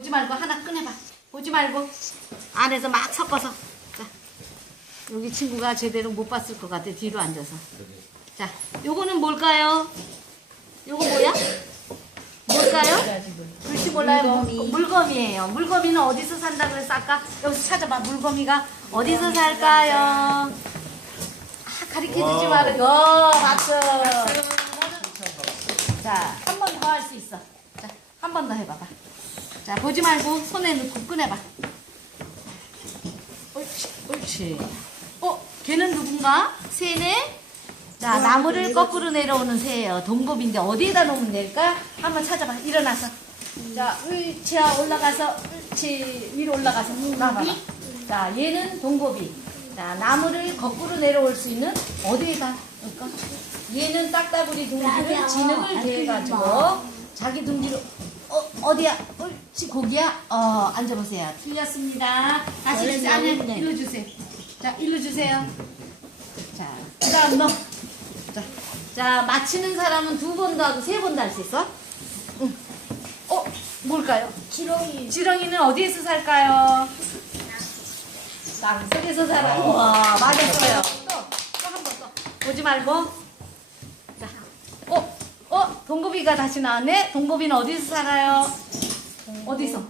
보지 말고 하나 꺼내봐. 보지 말고 안에서 막 섞어서. 자, 여기 친구가 제대로 못 봤을 것 같아. 뒤로 앉아서. 자, 요거는 뭘까요? 요거 뭐야? 뭘까요? 글씨 몰라요. 물거미. 물거미예요. 물거미는 어디서 산다 그래서 아까 여기서 찾아봐. 물거미가 어디서 살까요? 아, 가르쳐주지 말고. 어, 박수. 자, 한 번 더 할 수 있어. 자, 한 번 더 해봐봐. 자, 보지 말고 손에 넣고 꺼내봐. 옳지, 옳지. 어, 걔는 누군가? 새네? 자, 나무를 거꾸로 내려오는 새예요. 동급인데 어디에다 놓으면 될까? 한번 찾아봐. 일어나서. 자, 옳지야 올라가서, 옳지. 위로 올라가서. 나봐봐. 자, 얘는 동급이. 자, 나무를 거꾸로 내려올 수 있는 어디에다 놓을까? 얘는 딱따구리 둥지를 진흙을 대가지고 자기 둥지로 어, 어디야? 옳지, 거기야? 어, 앉아보세요. 틀렸습니다. 다시 안에 여기네. 일로 주세요. 자, 일로 주세요. 자, 그 다음 너. 자, 자, 맞히는 사람은 두 번도 하고 세 번도 할 수 있어? 응. 어, 뭘까요? 지렁이. 지렁이는 어디에서 살까요? 땅 속에서 살아. 우와, 맞았어요. 또, 또 한번 더. 보지 말고. 동고비가 다시 나왔네? 동고비는 어디서 살아요? 어디서?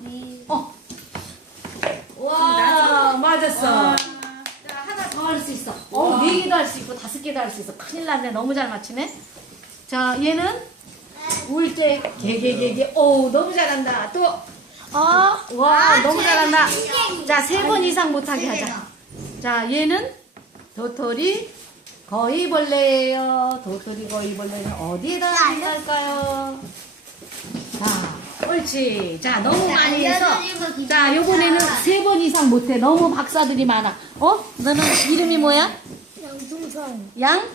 어. 와, 맞았어. 자, 하나 더 할 수 있어. 어, 네 개도 할 수 있고 다섯 개도 할 수 있어. 큰일 났네. 너무 잘 맞히네. 자, 얘는 울 때 개개개개. 오, 너무 잘한다. 또, 어, 와, 너무 잘한다. 자, 세 번 이상 못하게 하자. 자, 얘는 도토리 거위벌레예요. 도토리 거위벌레는 어디에다 할까요? 자, 옳지. 자, 너무 많이 해서. 자, 요번에는 세 번 이상 못해. 너무 박사들이 많아. 어? 너는 이름이 뭐야? 양중성. 양?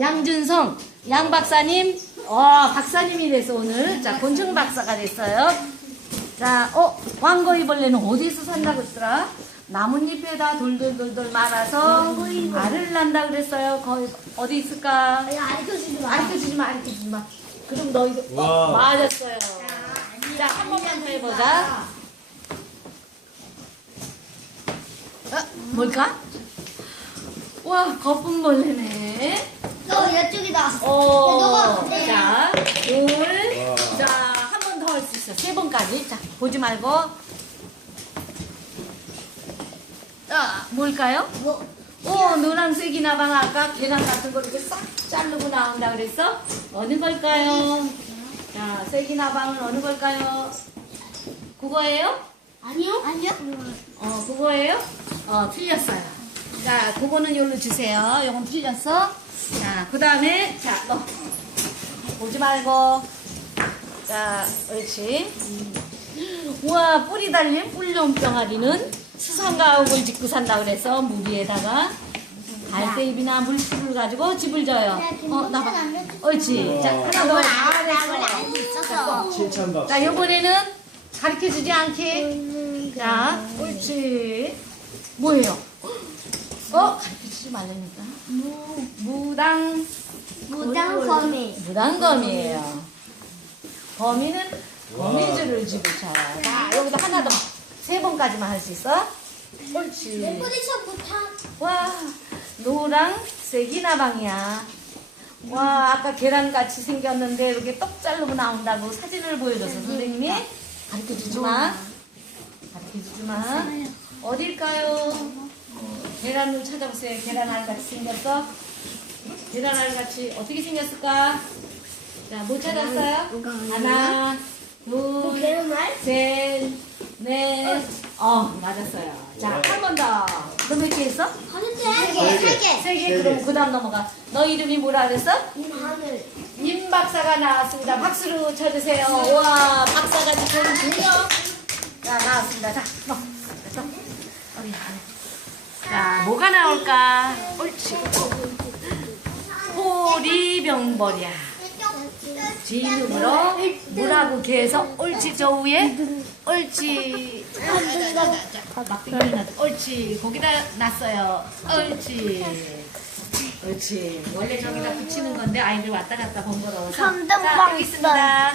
양준성. 양 박사님. 어, 박사님이 돼서 오늘. 자, 곤충 박사가 됐어요. 자, 어, 왕거이벌레는 어디서 산다고 했더라? 나뭇잎에다 돌돌돌돌 말아서 알을 난다 그랬어요. 거의 어디 있을까? 야, 알려주지 마. 알려주지 마, 알려주지 마. 그럼 너희도 어, 와. 맞았어요. 자, 한 번만 더 해보자. 어, 뭘까? 와, 거품벌레네. 너 이쪽이다. 오, 너가 네. 자, 둘, 와. 자, 한 번 더 할 수 있어. 세 번까지. 자, 보지 말고. 자, 뭘까요? 뭐? 오, 노란색이 나 방 아까 계란 같은 거 이렇게 싹 자르고 나온다 그랬어? 어느 걸까요? 자, 색이 나 방은 어느 걸까요? 그거예요? 아니요? 아니요? 어, 그거예요? 어, 틀렸어요. 자, 그거는 여기로 주세요. 요건 틀렸어. 자, 그 다음에, 자, 너. 보지 말고. 자, 옳지. 우와, 뿌리 달린 뿔용 병아리는 수상가옥을 짓고 산다 그래서 물 위에다가 갈대잎이나 물풀을 가지고 집을 져요. 어, 나봐. 옳지. 자, 하나 더. 칭찬 박수. 자, 요번에는 가르쳐 주지 않게. 자, 옳지. 뭐예요? 어? 가르쳐 주지 말라니까. 무, 무당, 무당거미. 무당검이에요. 거미는 거미줄을 쥐고 쳐요. 자, 여기서 하나 더. 세 번까지만 할 수 있어? 옳지. 와, 노랑색이 나방이야. 와, 아까 계란같이 생겼는데 이렇게 떡 자르고 나온다고 사진을 보여줘서 선생님이 가르쳐 주지 마. 가르쳐 주지 마. 어딜까요? 어, 계란을 찾아보세요. 계란 알같이 생겼어? 계란 알같이 어떻게 생겼을까? 자, 못 찾았어요? 하나, 둘, 계란말? 셋, 넷. 어, 맞았어요. 자, 한 번 더. 너 몇 개 했어? 세 개. 세 개. 세 개. 세 그럼 개. 그 다음 넘어가. 너 이름이 뭐라 그랬어? 하늘. 임 박사가 나왔습니다. 박수로 쳐주세요. 와, 박사가 지금 중요. 자, 나왔습니다. 자, 너. 너. 어디. 자, 뭐가 나올까? 옳지. 호리병벌이야. 지금으로 물하고 개에서 옳지 저 위에 옳지 놨 옳지 거기다 놨어요. 옳지. 옳지. 원래 저기다 붙이는 건데 아이들 왔다 갔다 번거로워서. 자빵 여기 있습니다.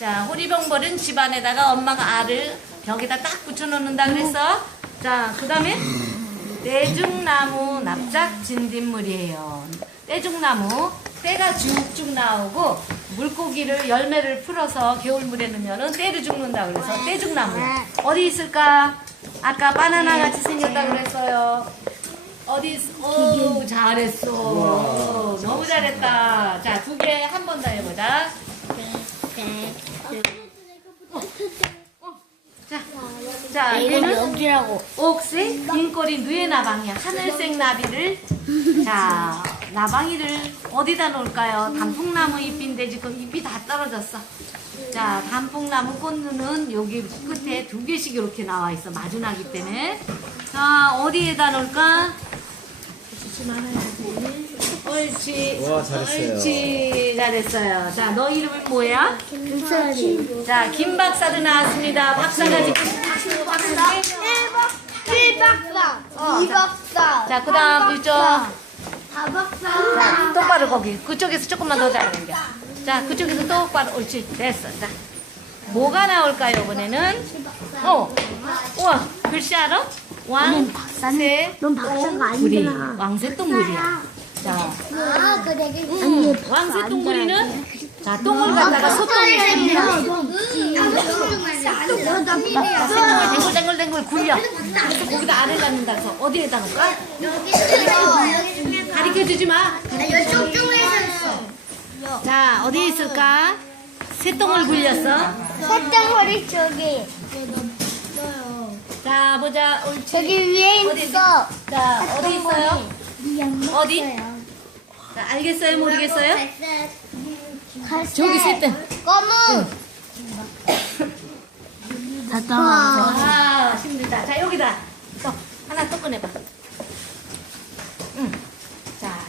자, 호리병벌은 집안에다가 엄마가 알을 벽에다 딱 붙여놓는다 그랬어. 자, 그 다음에 떼죽나무 납작 진딧물이에요. 떼죽나무. 때가 쭉쭉 나오고 물고기를 열매를 풀어서 겨울물에 넣으면은 때를 죽는다 그래서 떼죽나무 어디 있을까? 아까 바나나 같이 생겼다 그랬어요. 어디 있? 오 잘했어. 오, 너무 잘했다. 자 두 개 한 번 더 해보자. 자, 자 이거는 여기라고. 옥색 긴꼬리 누에 나방이야. 하늘색 나비를 자 나방이를 어디다 놓을까요? 단풍나무 잎인데 지금 잎이 다 떨어졌어. 자 단풍나무 꽃눈은 여기 끝에 두 개씩 이렇게 나와 있어 마주나기 때문에 자 어디에다 놓을까? 옳지. 와, 잘했어요. 옳지. 잘했어요. 자, 너 이름은 뭐야? 김철이. 자, 김 박사도 나왔습니다. 박사가 지금 박수, 박수. 1박사. 2박사. 자, 그 다음 이쪽. 4박사. 자, 똑바로 거기. 그쪽에서 조금만 더 게. 자, 그쪽에서 똑바로. 옳지. 됐어. 자, 뭐가 나올까요, 이번에는? 어, 우와, 글씨 알아? 왕, 새, 넌 박사가 구리. 아니잖아. 왕새똥구리야. 자, 아, 그 되게. 음, 왕새똥구리는 자, 똥을 갖다가 소똥을 새똥을 댕글댕글댕글 굴려. 그래서 거기다 알을 낳는다 해서 어디에다 놓을까? 가르쳐 주지 마. 자, 어디에 있을까? 새똥을 굴렸어. 색장머리 저기. 자, 보자. 옳지. 저기 위에 어디? 있어. 자, 어디 있어요? 어디? 자, 알겠어요? 모르겠어요? 저기 새똥. 검은. 됐다. 아, 힘들다. 자, 여기다. 또, 하나 또 꺼내봐.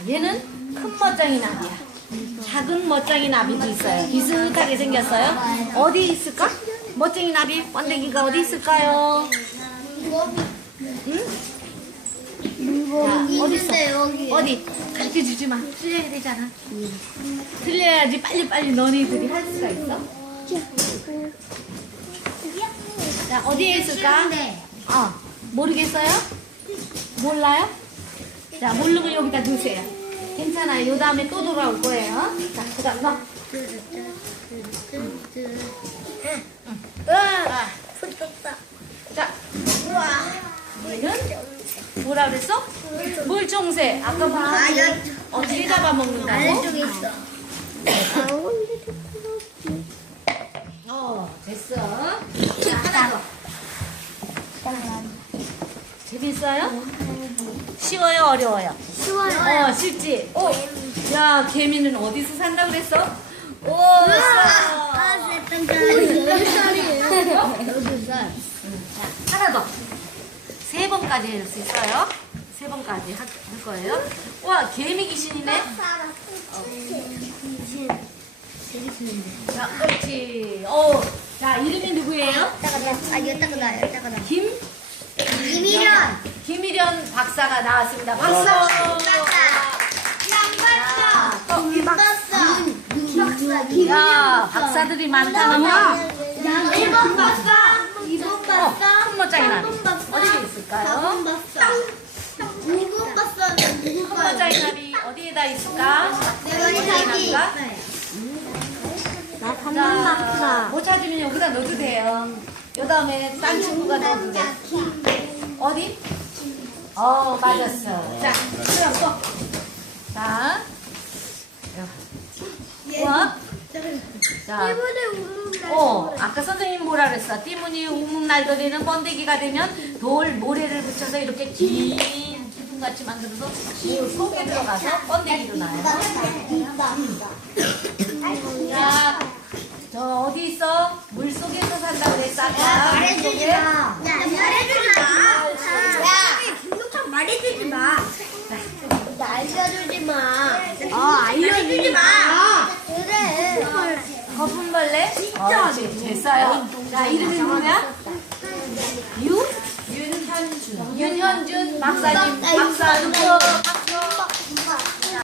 얘는 큰 멋쟁이 나비야. 작은 멋쟁이 나비도 있어요. 비슷하게 생겼어요. 어디 있을까? 멋쟁이 나비 번데기가 어디 있을까요? 응? 자, 어디 있어? 여기. 어디? 가르쳐 주지 마. 틀려야 되잖아. 틀려야지 빨리빨리 너희들이 할 수가 있어. 자, 어디에 있을까? 어, 모르겠어요? 몰라요? 자, 모르면 여기다 두세요. 괜찮아요. 요 다음에 또 돌아올 거예요. 자, 그 다음! 자, 얘는 뭐라 그랬어? 물총새. 아까 봐. 어떻게 잡아먹는다고? 어, 됐어. 자, 하나 더. 재밌어요? 쉬워요? 어려워요? 어, 쉽지? 오, 야, 개미는 어디서 산다 그랬어? 오, 싸. 자, 하나 더. 세 번까지 할 수 있어요? 세 번까지 할, 할 거예요. 와, 개미 귀신이네. 자, 옳지. 오, 자, 이름이 누구예요? 김? 김희련. 김일현 박사가 나왔습니다. 박수! 야, 박사들이 많다는 거. 일본 박사, 이번 박사, 큰 박사, 어디에 있을까요? 박사, 일본 박사는 큰 나비 어디에다 있을까? 내가 멋쟁이 여기. 나비가? 나 자, 못 찾으면 여기다 넣어도 돼요. 요 다음에 딴 친구가 넣어도 돼. 어디? 어, 맞았어. 자, 그럼 또. 자. 와. 자. 어, 아까 선생님 뭐라 그랬어? 띠무니 우묵날돌이는 번데기가 되면 돌 모래를 붙여서 이렇게 긴 기둥같이 만들어서 물 속에 들어가서 번데기로 나요. 자, 저 어디 있어? 물 속에서 산다 그랬어 아까. 말해주지 마. 말해주지 마. 야, 김동찬 말해주지 마. 알려주지 마. 어, 알려주지 마. 그래. 거품벌레? 어, 됐어요. 자, 이름이 뭐야? 유? 윤현준. 윤현준 박사님. 박사 누구?